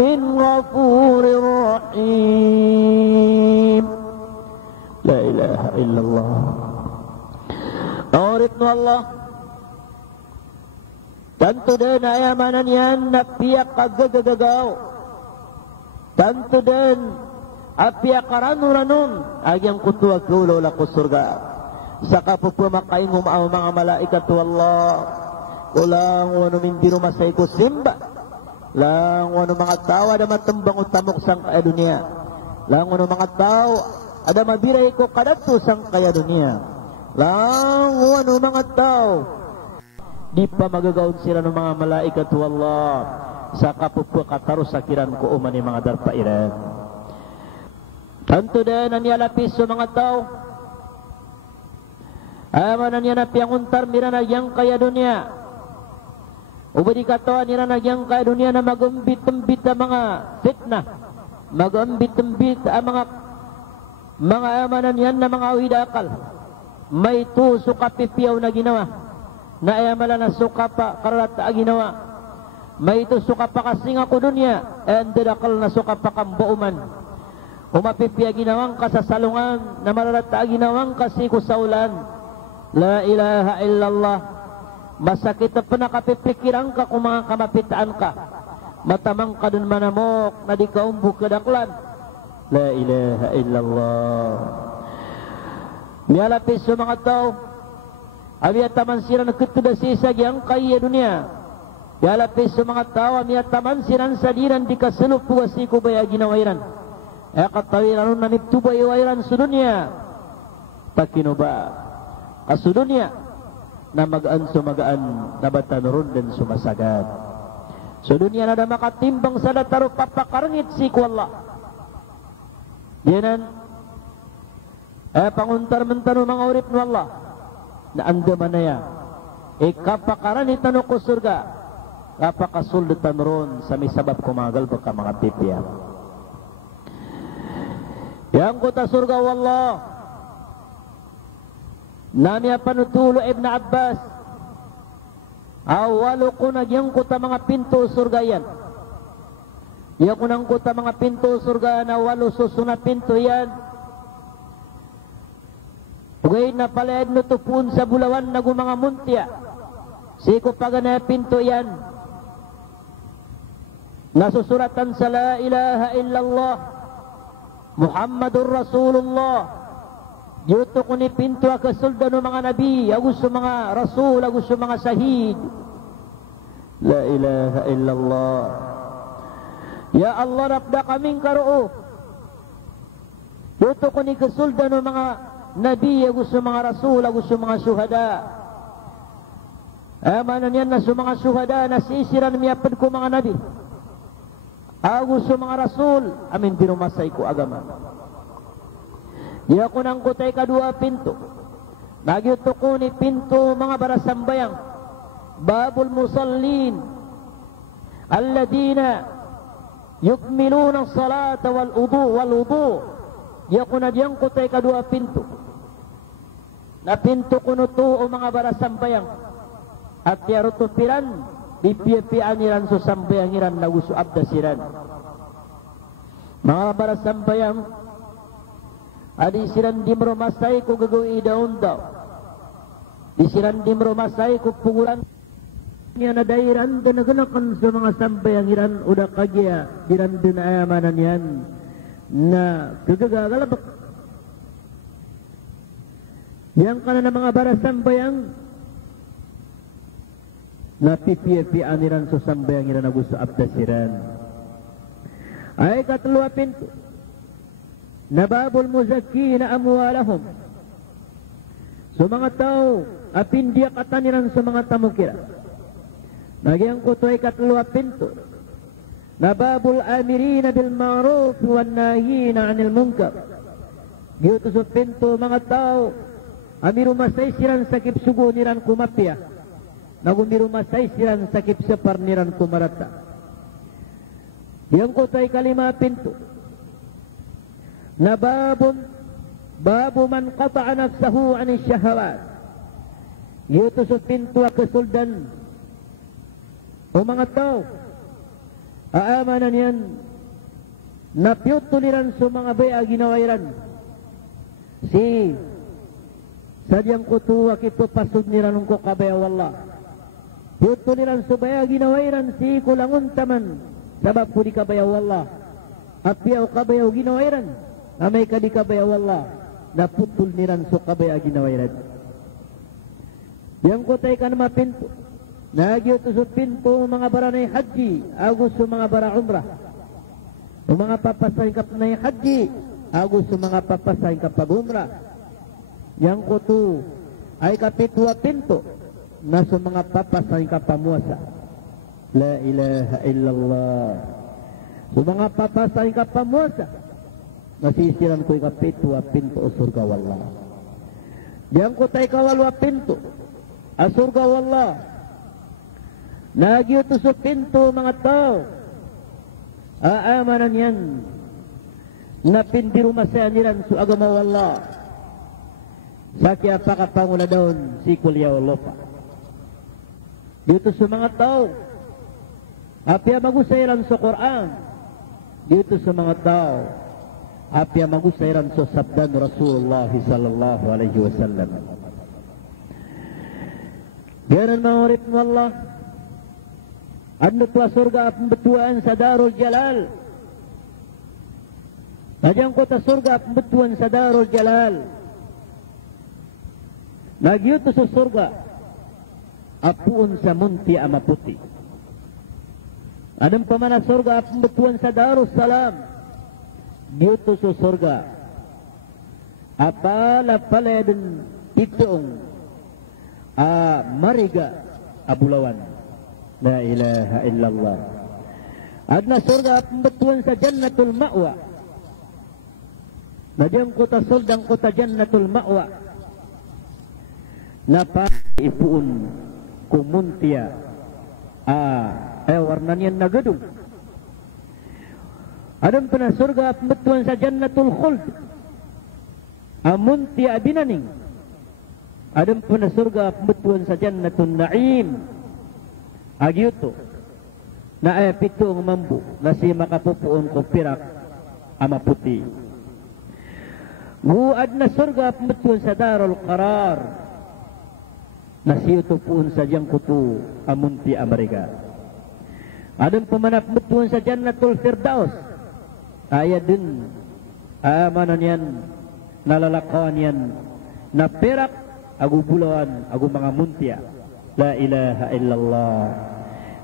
من غفور رحيم. لا إله إلا الله. Auritnu Allah tentu dan ayamanan yan na piyak kagagagaw tentu dan apiyak karanuranon agyang kutuwa kulo la kusurga saka po makaingum ang mga malaikat Allah ulang wano mindiro masay ko simba lang wano mga tao ada matembang utamok sang kaya dunia lang wano mga tao ada mabiray ko kadatu sang kaya dunia lang wano mga tao di pa magagawin sila ng mga malaikat Allah sa kapupwa katarus sakiran ko umani mga darpairan tanto din ang yalapis sa mga tao amanan yan api ang untar miranag kaya dunia ubadi katawan miranag kaya dunia na mag-umbit-umbit ang mga fitnah mag-umbit-umbit ang mga amanan yan na mga awidakal may tuso kapipiyaw na ginawa na ayamala na suka pa karata ginawa may ito suka pa kasing ako dunya and dadakal na suka pa kambauman umapipiya ginawang kasasalungan na mararata ginawang kasi kusaulan la ilaha illallah masakit na panakapipikiran ka kung mga kamapitaan ka matamang ka dun manamok na di ka umbu kadaklan la ilaha illallah. Mialapis sa mga tao abiyataman sila nagkutuda sisag yang kaya dunia mialapis sa mga tao abiyataman sila sadiran di kasalup puwasi ko baya ginawairan katawiran nun naniptubay wairan sa dunia takinuba kasu dunia na magaan sumagaan na batanurun dan sumasagad sa dunia na makatimbang sa dataro papakarangit si ko Allah yanan panguntar-mentar mga urip ng Allah na andaman na yan kapakaran itano ko surga kapakasuldutan ron sa may sabab kumagal baka mga pipiya yang kota surga wallah nami panutulo Ibn Abbas awalo ko nagyang kota mga pinto surga yan iya kunang kota mga pinto surga na walo susuna pinto yan ugay na palayad no tupun sa bulawan na mga muntya siko pagana pinto yan nasusuratan sa la ilaha illallah Muhammadur Rasulullah yuto ko ni pinto akasulda no mga nabi agus sa mga rasul agus sa mga sahid la ilaha illallah ya Allah rapda kaming karoo yuto ko ni kasulda no mga Nabi agus sa mga rasul agus sa mga syuhada amanan yan na sa mga syuhada na sisiran miyapad ko mga nabi agus sa mga rasul amin dinumasay ko agama iya ko nang kutay kadua pinto nagyuto ko ni pinto mga barasambayang babul musallin alladina yukmiluna salata wal wudu iya ko na diyang kutay kadua pinto na pinto kuno to o mga barasambayang at yaruto piran dipipian iran so sambayang iran naguso abdasiran mga barasambayang adi siran dimro masay ko gagawin daon daw di siran dimro masay ko pugulan niya na dairan ganaganakan sa mga sambayang iran udah kagya diran din ayamanan yan na gagagalabak yang kana ng mga barasambayang na pipipian iran so sambayang iran na gusto abdasiran ay katulwa pinto na babul muzakkina amwalahum so mga tao apindiak ataniran sa mga tamukira nagyang kuto ay katulwa pinto na babul amirina bil ma'ruf wan nahina 'anil munkar gito so pinto mga tao amirumasay siran sakip sugo niran kumapya nagumirumasay siran sakip separ niran kumarata Yang kutay kalima pintu. Na babu man qata'a nafsahu 'ani syahawat. Yuto sa pintu kesuldan. O mga tao, aamanan yan, napiyutuliran sa mga baya ginawairan. Si sadyang kutuwa kipapasod niranong ko kabayaw Allah. Piyutuliran sa baya ginawairan si kulangon taman, sabab ko di kabayaw Allah. Apiyaw kabayaw ginawairan, amay ka di kabayaw Allah, naputul niran sa kabaya ginawairan. Yang kutay ka na mapinto, nagyo to sa pinto mga baranay haji, agos sa mga bara umrah. O mga papasahin ka na haji, agos sa mga papasahin ka pag umrah. Yang kuto ay kapitwa pinto, na sa mga papasahin ka pamuasa. La ilaha illallah. Sa mga papasahin ka pamuasa, nasisiran ko'y kapitwa pinto o surga wallah. Yang kutay kawalwa pinto, asurga wallah. Nagyo to sa pinto mga tao, aamanan yan, na pindirumasaniran sa agama wallah. Sakya pakapangula daon si kulyaw lopa. Dito sa mga tao, apya magusairan sa Quran. Dito sa mga tao, apya magusairan sa sabdan Rasulullah sallallahu alaihi wasallam. Ganun mga urit mo Allah, ano tuwa surga at pembetuan sa Darul Jalal. Najang kota surga at pembetuan sa Darul Jalal. Nagyuto sa surga, apuun sa munti amaputi. Anong pamana surga at pembetuan sa Darul Salam. Gyuto sa surga, apala paledin itoong mariga abulawan. La ilaha illallah. Adna surga pembetuan sa Jannatul Ma'wa. Najang kota suldang kota Jannatul Ma'wa. Napa ipuun kumuntia warna niyan na gedung. Adam pernah surga pembetuan sa Jannatul Khuld. Amuntia binaning. Adam pernah surga pembetuan sa Jannatul Na'im. Agyuto na ay pitong mambu na si makapupuon ko pirak ama puti. Guad na surga pembetuan sa Darul Qarar na siyuto puon sa diyang kutu amunti Amerika. Adang pemanap pembetuan sa Jannatul Firdaus ay din amanan yan nalalakawan yan na pirak agu bulawan agu mga muntia. La ilaha illallah.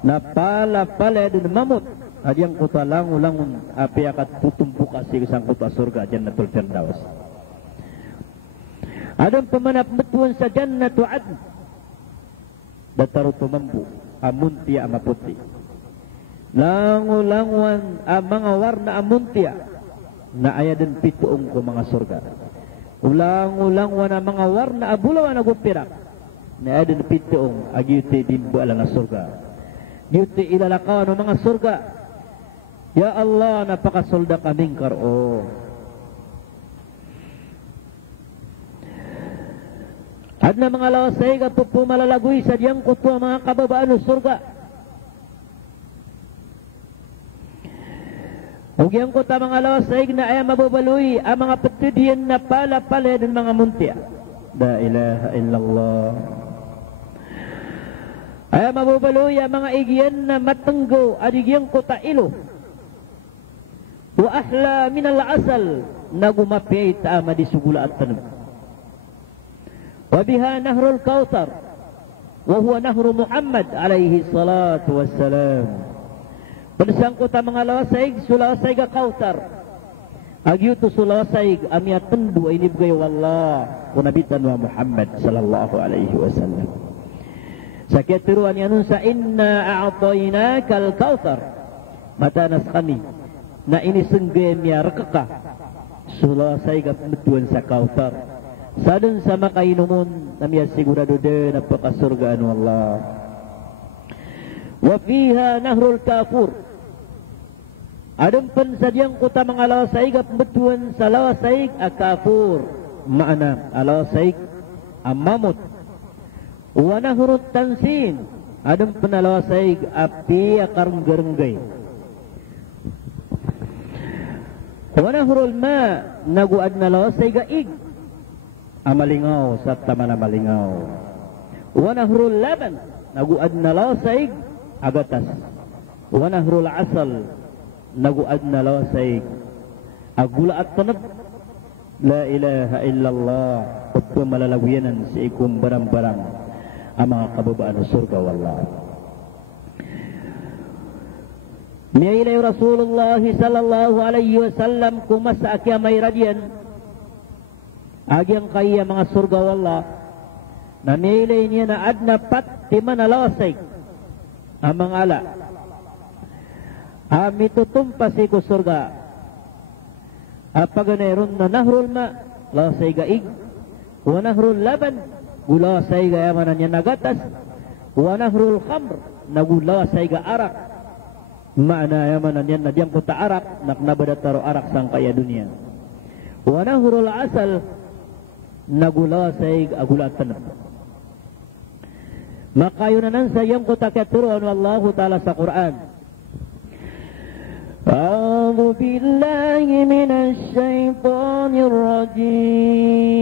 Napala-pala din mamut. Adyang kuta langu-langun api akat tutumpuk asing isang kuta surga Jannatul Firdaus. Adang pemanap betuan sa Jannatul Adn. Dataru tumambu amuntia amaputi. Langu-languan mga warna amuntia na ayadin pituong ko mga surga. Ulang-ulanguan mga warna abulawan agupirak. Na adin pituong agyuti dimbu ala nga surga. Yuti ilalakaw ng mga surga. Ya Allah, napakasolda kaming karo. At na mga lawasay ka po malalagoy sa diyang kuto mga kababaan ng surga. Huwag yung kuta mga lawasay na ay mababaloy ang mga patudiyan na pala-pala ng mga muntia. La ilaha illallah. Ay mababaloy ang mga igyan na matenggo at igyang kuta ilo. Wa ahla minal asal na gumapay taama di sugula at tanong. Wa biha nahrul kautar wa huwa nahru Muhammad alaihi salatu wassalam. Pansang kuta mga lawasay sulawasay ga kautar. Agyuto sulawasay amya tendu ay nibgay wallah kunabitan wa Muhammad sallallahu alaihi wasallam. Sakit tiruan yan sa inna a'tainakal kautar. Matanas kami na inisenggay niya rekaka sulasay kapmetuan sa kautar. Sadun sa makainumun na miya sigurado din na pakasurgaan wallah. Wa fiha nahrul kafur Adem pen sadyang kuta mangalaw saig betuan salaw saig akafur. Makna alaw saig amamut. Wa nahrut tansin. Adem pen alaw saig api akarung gerenggay. Wa nahrul ma naguad na law saig ig. Amalingaw sa tamana malingaw. Wa nahrul laban naguad na law saig agatas. Wa nahrul asal naguad na law saig agula at tanab. La ilaha illallah pagka malalagyanan sa ikum barang-barang ang mga kababaan sa surga wallah. Miyailay Rasulullah sallallahu alaihi wasallam kumasa akya may radyan agyang kaya mga surga wallah na miyailay niya na adna pat timan alawasay ang mga ala mitutumpasi ko surga apaganeron na nahrul ma lawasay gaig wa nahrul laban gulawasay ga yamanan niya nagatas wa nahrul khamr nagulawasay ga arak. Makna yamanan yan na diyang kuta arak naknabadataro arak sang kaya dunia. Wa nahrul asal nagulaw sa agulatan. Makayunanan sa iyang kuta katuruan wallahu ta'ala sa Quran. A'udhu billahi minash shaitanir rajim.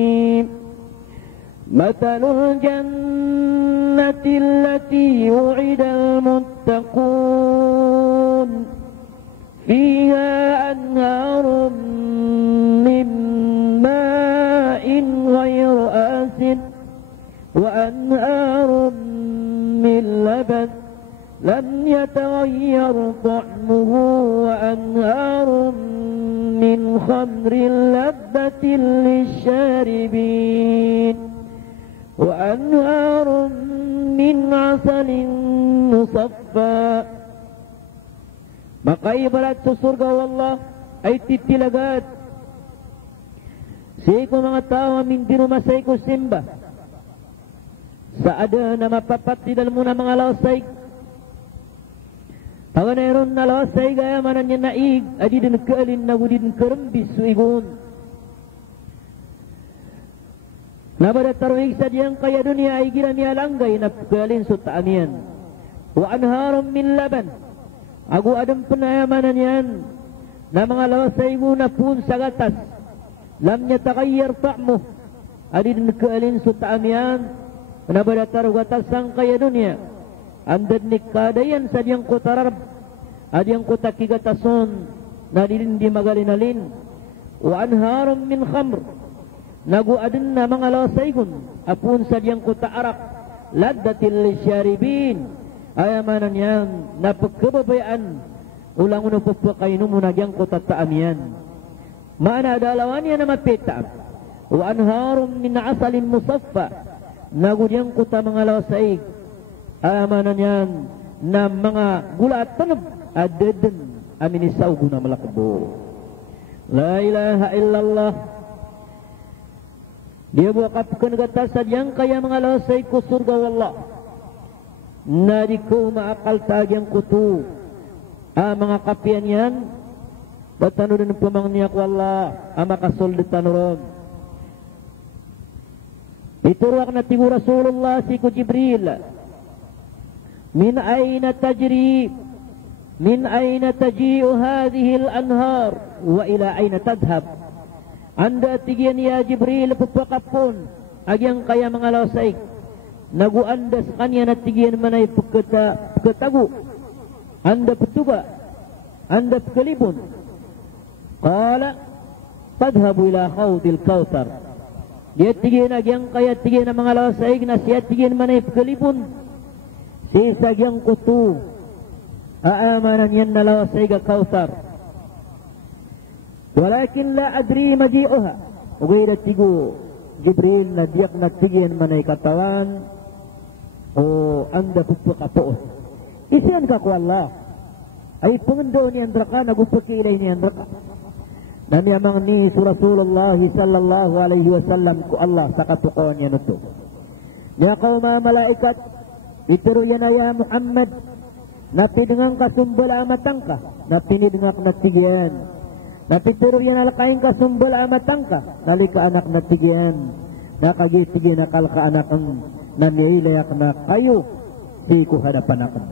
Mathalul jannati allati wu'idal muttaqun fiha anharun min ma'in ghayri asin wa anharun min laban lam yataghayyar ta'muhu wa anharun min khamrin labbatin lisharibin وأنهار من عسل مصفى. Maka ibarat sa surga wallah ay titilagat sa iko mga tao aming dinumasay ko simba sa ada na mapapatidal mo na mga lawasay paganayon na lawasay gaya manan niya naig adi din kaalin na gudin karambis suigon Nabada taruhig sa diyang kaya dunia ay gira niya langgay na pagkalin sa taamian. Wa anharum min laban. Agu adam penayamanan yan na mga lawasay mo na pun sa gatas. Lam niya takayyar ta'mo. Adi din kaalin sa taamian. Nabada taruh gatas sang kaya dunia. Andad ni kadayan sa diyang kotararab. Adiyang kotakigatason na din di magalinalin. Wa anharum min khamr. Naguadin na mga lawasaygon apun sa diyang kuta arak laddatil lisyaribin ayamanan yan napagkababayaan ulang uno pupakainu mo na diyang kuta taamian maana dalawan yan na mapita wa anharum min asalin musaffa nagu diyang kuta mga lawasayg ayamanan yan na mga gula at tanab adedin aminisaw guna malakbo. La ilaha illallah. Dia buat kenegatasan yang kaya mengalasai ku surga wallah. Nadiku ma'akal tagyang kutu. Mga kapian yan. Batano din pumang niyak wallah. Makasol di tanuron. Ituruak na tigu Rasulullah si ku Jibril. Min ayna tajri. Min ayna taji'u hadihil anhar. Wa ila ayna tadhab. Anda tigian ya Jibril pupakapun agyang kaya mga lawasay naguanda sa kanya na tigian manay pagkatago anda petuba anda pekalibun qala tadhabu ila khawdil kawthar dia tigian agyang kaya tigian mga lawasay na siya tigian manay pekalibun sisa agyang kutu aamanan yan na lawasay ga kawthar. Walakin la adri maji'uha. Ugay tigo Jibril na diyak na tigian manay katawan o anda pupakapoon. Isiyan ka ko Allah. Ay pungendo ni Andraka nagupakilay ni Andraka. Nami amang ni Rasulullah sallallahu alaihi wasallam ko Allah sa katukoan niya nuto. Niya kauma malaikat itiru yan ya Muhammad napi dengan kasumbal amatangka, napi ni dengan natigian, napi turu yan alakain kasumbal amatangka, nalika anak natigian, nakagitigian nakal ka anakan, namiilayak na kayo, siku hadapan akan.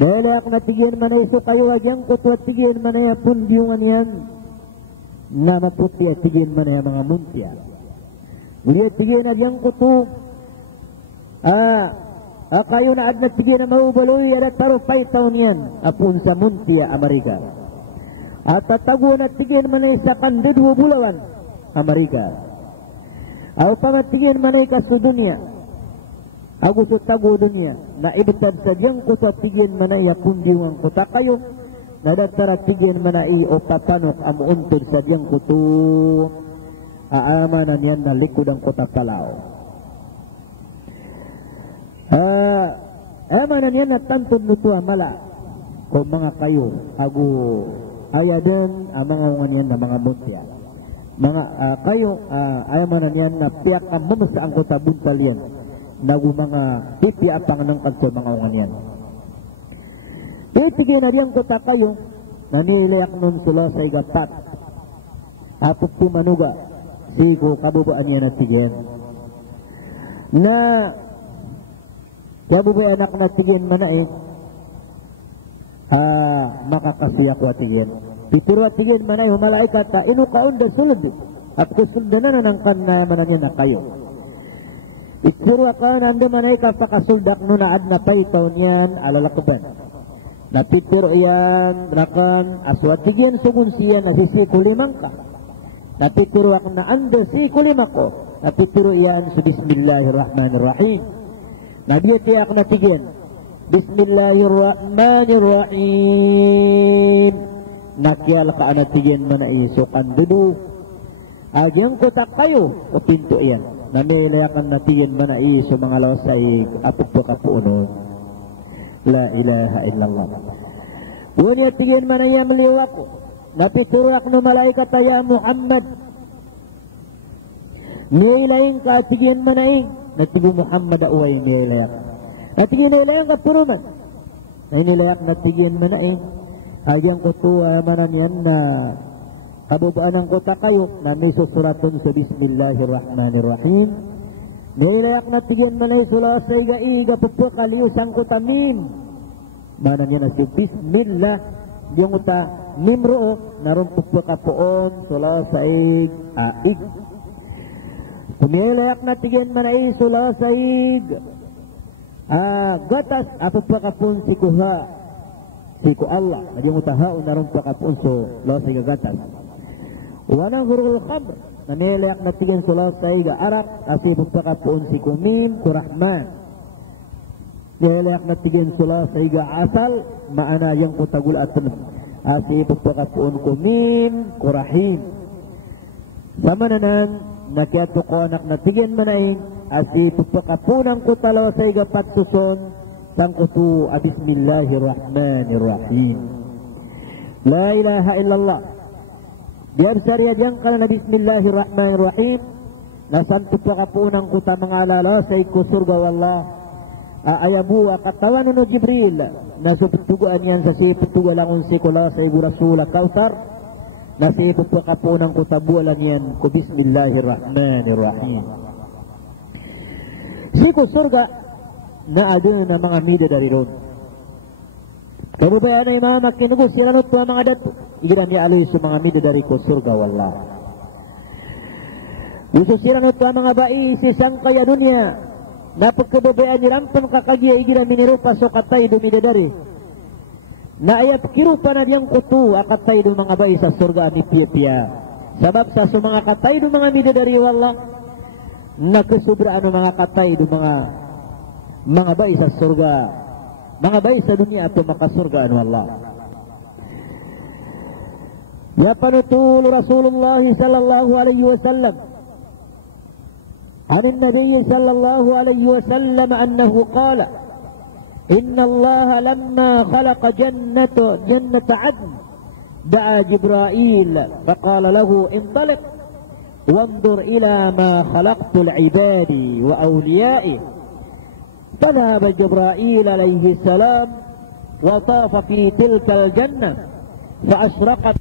Dahil layak natigian manay so kayo agyang kutuat tigian manay pundiungan yan, na maputi at tigian manay mga muntya. Uliat tigian agyang kutu, kayo na adnat tigian na mahubaloy at tarupay taon yan, apun sa muntya Amerika. At tataguan at tigian manay sa kandidwo bulawan Amerika. Aw pamatigian manay kasudunya, Aku tagu dunia, na ibutad sa diyang kuta tigyan manay kundiwang kuta kayo, na datara tigyan manay o patanok amuuntod sa diyang kutu, aamanan yan na likod ang kuta talao. Aamanan yan na tantod nuto amala, kung mga kayo, agu ayadan ang mga ungan yan na mga muntya. Mga kayo, aamanan yan na piyak ang mamasa ang kuta buntal yan. Nagu mga pipiapang ng kagko mga ungan yan. Titigin na riyang kota kayo, nanilayak nun sila sa igapat. Apok timanuga, sigo kabubaan niya na tigin. Na, kabubay anak na tigin manaing, makakasiyak wa tigin. Pituro at tigin manay, humalaikat ta, inukaon da sulod. At kusundanan na ng kanamanan niya na kayo. Iksuru akan anda manay kapakasuldak nunaad na paitaw niyan alalakban. Napitiro iyan rakan aswatigyan sugun siya na sisikulimang ka. Napitiro akan na anda sikulimang ko. Napitiro iyan sa Bismillahirrahmanirrahim. Nabiyati akan natigyan. Bismillahirrahmanirrahim. Nakyal ka anatigyan manay sukan dudu. Agyang kotak kayo o pinto iyan. Namilayakan natin manai sa mga lawasay apok pakapuunon. La ilaha illallah. Unya tigin manaya maliwak ko. Napiturak no malaikat ya Muhammad. Nilayin ka tigin manaing. Natigo Muhammad away nilayak. Natigin nilayan ka puruman. Nilayak natigin manaing. Agyang kutuwa manan yan na kabubaan ng kota kayo na may susuratun sa Bismillahirrahmanirrahim. Nilayak na tigyan manay sula sa iga-iga pupukaliw sang kota mim. Manan yan na si Bismillah. Yung uta mimro naroon pupukapoon sula sa ig. Nilayak na tigyan manay sula sa ig. Gatas apupukapon si kuha. Si ku Allah. Yung uta haon naroon pukapoon sula sa iga gatas. Wanang hurul khamr, nanilayak na tigyan sula sa iga arak, asi pagpakapoon si kumim, kurahman. Nanilayak na tigyan sula sa iga asal, maana yang kutagul atun, asi pagpakapoon kumim, kurahim. Sama nanan, nakiato ko anak na tigyan manay, asi pagpakapoon ang kutalaw sa iga patsuson, sang kutu, Bismillahirrahmanirrahim. La ilaha illallah. Biar syariat yang kana Bismillahirrahmanirrahim. Nasanto pa kapunang kuta mga alala sa iku surga wallah. Ayabu katawan no Jibril. Nasuputugaan yan sa siputuga langon si kula sa ibu Rasula Kautar. Nasiput pa kapunang kuta buwalan yan ko Bismillahirrahmanirrahim. Siku surga na adun na mga mida dari ron. Kabubayan ay mga makinugo sila no tuwa mga datu. Igiran niya aloy sa mga mida dari ko surga wallah. Yuso sila no tuwa mga bai sisang kaya dunia. Napagkabubayan nirampan kakagya igiran minirupa so katay dumida dari. Na ayat kirupa na diyang kutu akatay do mga bai sa surga ni pia-pia. Sabab sa mga katay do mga mida dari wallah. Nagkasubraan ng mga katay do mga bai sa surga. Mga bayi sa dunia atau makasurgaan wallah. Ya panutul Rasulullah sallallahu alaihi wasallam. An Nabi sallallahu alaihi wasallam annahu qala Inna Allah lamma khalaqa jannata 'adn da'a Jibril faqala lahu intaliq wanzur ila ma khalaqtu al-'ibadi wa awliya'i. فذهب جبرائيل عليه السلام wa tafa fi tilkal jannah fa asraqat